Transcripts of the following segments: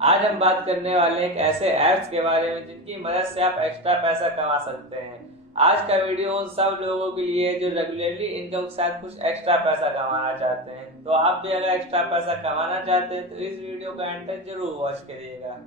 आज हम बात करने वाले हैं एक ऐसे ऐप्स के बारे में जिनकी मदद से आप एक्स्ट्रा पैसा कमा सकते हैं। आज का वीडियो उन सब लोगों के लिए है जो रेगुलरली इनकम के साथ कुछ एक्स्ट्रा पैसा कमाना चाहते हैं। तो आप भी अगर एक्स्ट्रा पैसा कमाना चाहते हैं तो इस वीडियो का एंड तक जरूर वॉच करिएगा।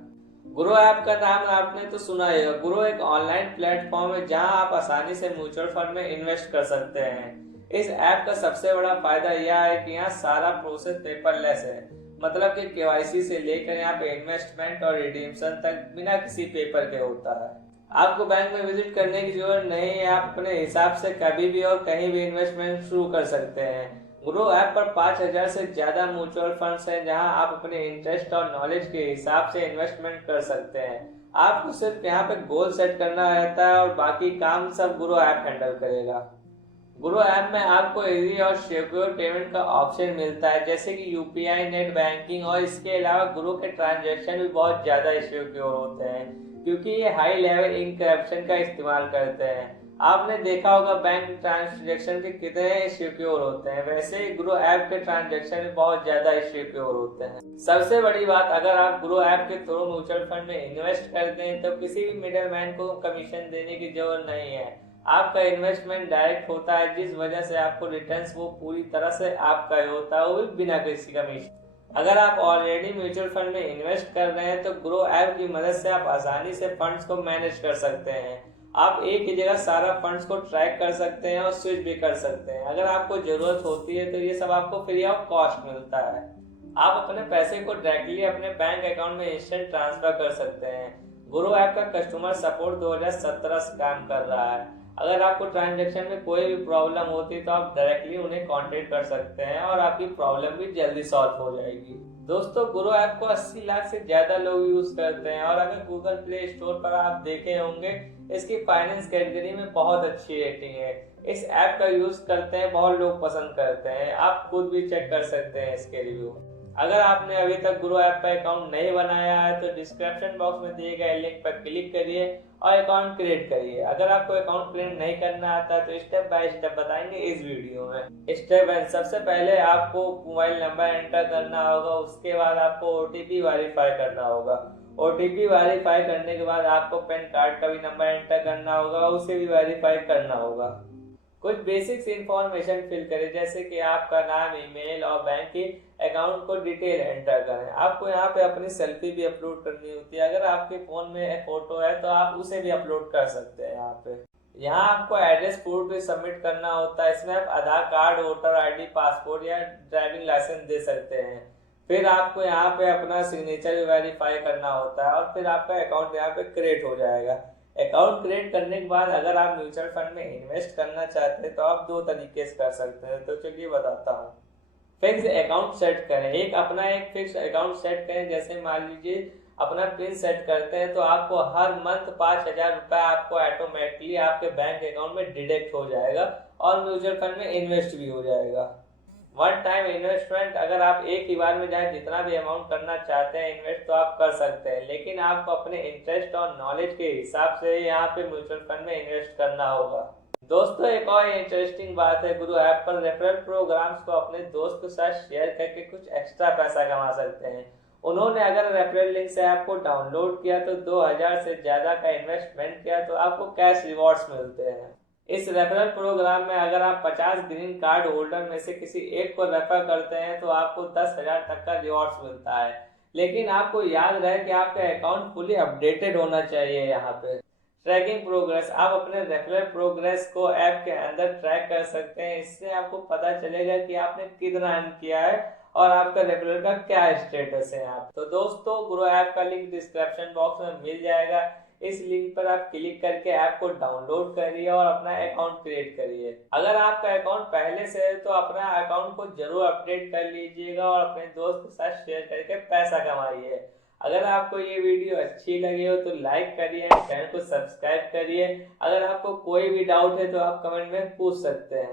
ग्रो ऐप का नाम आपने तो सुना ही होगा। ग्रो एक ऑनलाइन प्लेटफॉर्म है जहां आप आसानी से म्यूचुअल फंड में इन्वेस्ट कर सकते हैं। इस ऐप का सबसे बड़ा फायदा यह है कि यहाँ सारा प्रोसेस पेपरलेस है। मतलब कि केवाईसी से लेकर यहाँ पे इन्वेस्टमेंट और रिडीम्शन तक बिना किसी पेपर के होता है। आपको बैंक में विजिट करने की जरूरत नहीं है। आप अपने हिसाब से कभी भी और कहीं भी इन्वेस्टमेंट शुरू कर सकते हैं। ग्रो ऐप पर 5000 से ज्यादा म्यूचुअल फंड्स हैं जहां आप अपने इंटरेस्ट और नॉलेज के हिसाब से इन्वेस्टमेंट कर सकते हैं। आपको सिर्फ यहाँ पे गोल सेट करना रहता है और बाकी काम सब ग्रो ऐप हैंडल करेगा। ग्रो ऐप में आपको इजी और सिक्योर पेमेंट का ऑप्शन मिलता है जैसे कि यूपीआई, नेट बैंकिंग, और इसके अलावा ग्रो के ट्रांजैक्शन भी बहुत ज्यादा सिक्योर होते हैं क्योंकि ये हाई लेवल इंक्रिप्शन का इस्तेमाल करते हैं। आपने देखा होगा बैंक ट्रांजैक्शन के कितने सिक्योर होते हैं, वैसे ही ग्रो ऐप के ट्रांजैक्शन भी बहुत ज्यादा सिक्योर होते हैं। सबसे बड़ी बात, अगर आप ग्रो ऐप के थ्रू म्यूचुअल फंड में इन्वेस्ट करते हैं तो किसी भी मिडल मैन को कमीशन देने की जरूरत नहीं है। आपका इन्वेस्टमेंट डायरेक्ट होता है जिस वजह से आपको रिटर्न्स वो पूरी तरह से आपका ही होता है, वो भी बिना किसी कमीशन। अगर आप ऑलरेडी म्यूचुअल फंड में इन्वेस्ट कर रहे हैं तो ग्रो ऐप की मदद से आप आसानी से फंड्स को मैनेज कर सकते हैं। आप एक ही जगह सारा फंड्स को ट्रैक कर सकते हैं और स्विच भी कर सकते हैं। अगर आपको जरूरत होती है तो ये सब आपको फ्री ऑफ कॉस्ट मिलता है। आप अपने पैसे को डायरेक्टली अपने बैंक अकाउंट में इंस्टेंट ट्रांसफर कर सकते हैं। ग्रो ऐप का कस्टमर सपोर्ट 2017 से काम कर रहा है। अगर आपको ट्रांजैक्शन में कोई भी प्रॉब्लम होती है तो आप डायरेक्टली उन्हें कांटेक्ट कर सकते हैं और आपकी प्रॉब्लम भी जल्दी सॉल्व हो जाएगी। दोस्तों, ग्रो ऐप को 80 लाख से ज्यादा लोग यूज करते हैं और अगर गूगल प्ले स्टोर पर आप देखे होंगे इसकी फाइनेंस कैटेगरी में बहुत अच्छी रेटिंग है। इस ऐप का यूज करते हैं बहुत लोग पसंद करते हैं। आप खुद भी चेक कर सकते हैं इसके रिव्यू। अगर आपने अभी तक ग्रो ऐप पर अकाउंट नहीं बनाया है तो डिस्क्रिप्शन बॉक्स में दिए गए लिंक पर क्लिक करिए और अकाउंट क्रिएट करिए। अगर आपको अकाउंट क्रिएट नहीं करना आता तो स्टेप बाय स्टेप बताएंगे इस वीडियो में। स्टेप 1, सबसे पहले आपको मोबाइल नंबर एंटर करना होगा। उसके बाद आपको ओटीपी वेरीफाई करना होगा। ओटीपी वेरीफाई करने के बाद आपको पैन कार्ड का भी नंबर एंटर करना होगा, उसे भी वेरीफाई करना होगा। कुछ बेसिक्स इंफॉर्मेशन फिल करें जैसे कि आपका नाम, ईमेल और बैंक की अकाउंट को डिटेल एंटर करें। आपको यहाँ पे अपनी सेल्फी भी अपलोड करनी होती है। अगर आपके फोन में फोटो है तो आप उसे भी अपलोड कर सकते हैं। यहाँ आपको एड्रेस प्रूफ भी सबमिट करना होता है। इसमें आप आधार कार्ड, वोटर आईडी, पासपोर्ट या ड्राइविंग लाइसेंस दे सकते हैं। फिर आपको यहाँ पे अपना सिग्नेचर भी वेरीफाई करना होता है और फिर आपका अकाउंट यहाँ पे क्रिएट हो जाएगा। अकाउंट क्रिएट करने के बाद अगर आप म्यूचुअल फंड में इन्वेस्ट करना चाहते हैं तो आप दो तरीके से कर सकते हैं। तो चलिए बताता हूँ। फिक्स अकाउंट सेट करें। एक फिक्स अकाउंट सेट करें। जैसे मान लीजिए अपना पिन सेट करते हैं तो आपको हर मंथ 5000 रुपए आपको ऑटोमेटिकली आपके बैंक अकाउंट में डिडक्ट हो जाएगा और म्यूचुअल फंड में इन्वेस्ट भी हो जाएगा। वन टाइम इन्वेस्टमेंट, अगर आप एक ही बार में चाहे जितना भी अमाउंट करना चाहते हैं इन्वेस्ट तो आप कर सकते हैं, लेकिन आपको अपने इंटरेस्ट और नॉलेज के हिसाब से यहाँ पे म्यूचुअल फंड में इन्वेस्ट करना होगा। दोस्तों, एक और इंटरेस्टिंग बात है, ग्रो ऐप पर रेफरल प्रोग्राम्स को अपने दोस्त के साथ शेयर करके कुछ एक्स्ट्रा पैसा कमा सकते हैं। उन्होंने अगर रेफरल लिंक से ऐप को डाउनलोड किया तो 2000 से ज्यादा का इन्वेस्टमेंट किया तो आपको कैश रिवॉर्ड्स मिलते हैं। इस रेफरल प्रोग्राम में अगर आप 50 ग्रीन कार्ड होल्डर में से किसी एक को रेफर करते हैं तो आपको 10,000 तक का रिवॉर्ड्स मिलता है। लेकिन आपको याद रहे कि आपका अकाउंट फुली अपडेटेड होना चाहिए। यहाँ पे ट्रैकिंग प्रोग्रेस, आप अपने रेफरल प्रोग्रेस को ऐप के अंदर ट्रैक कर सकते हैं। इससे आपको पता चलेगा कि आपने कितना अर्न किया है और आपका रेफरल का क्या स्टेटस है। तो दोस्तों, ग्रो ऐप का लिंक डिस्क्रिप्शन बॉक्स में मिल जाएगा। इस लिंक पर आप क्लिक करके ऐप को डाउनलोड करिए और अपना अकाउंट क्रिएट करिए। अगर आपका अकाउंट पहले से है तो अपना अकाउंट को जरूर अपडेट कर लीजिएगा और अपने दोस्त के साथ शेयर करके पैसा कमाइए। अगर आपको ये वीडियो अच्छी लगी हो तो लाइक करिए, चैनल को सब्सक्राइब करिए। अगर आपको कोई भी डाउट है तो आप कमेंट में पूछ सकते हैं।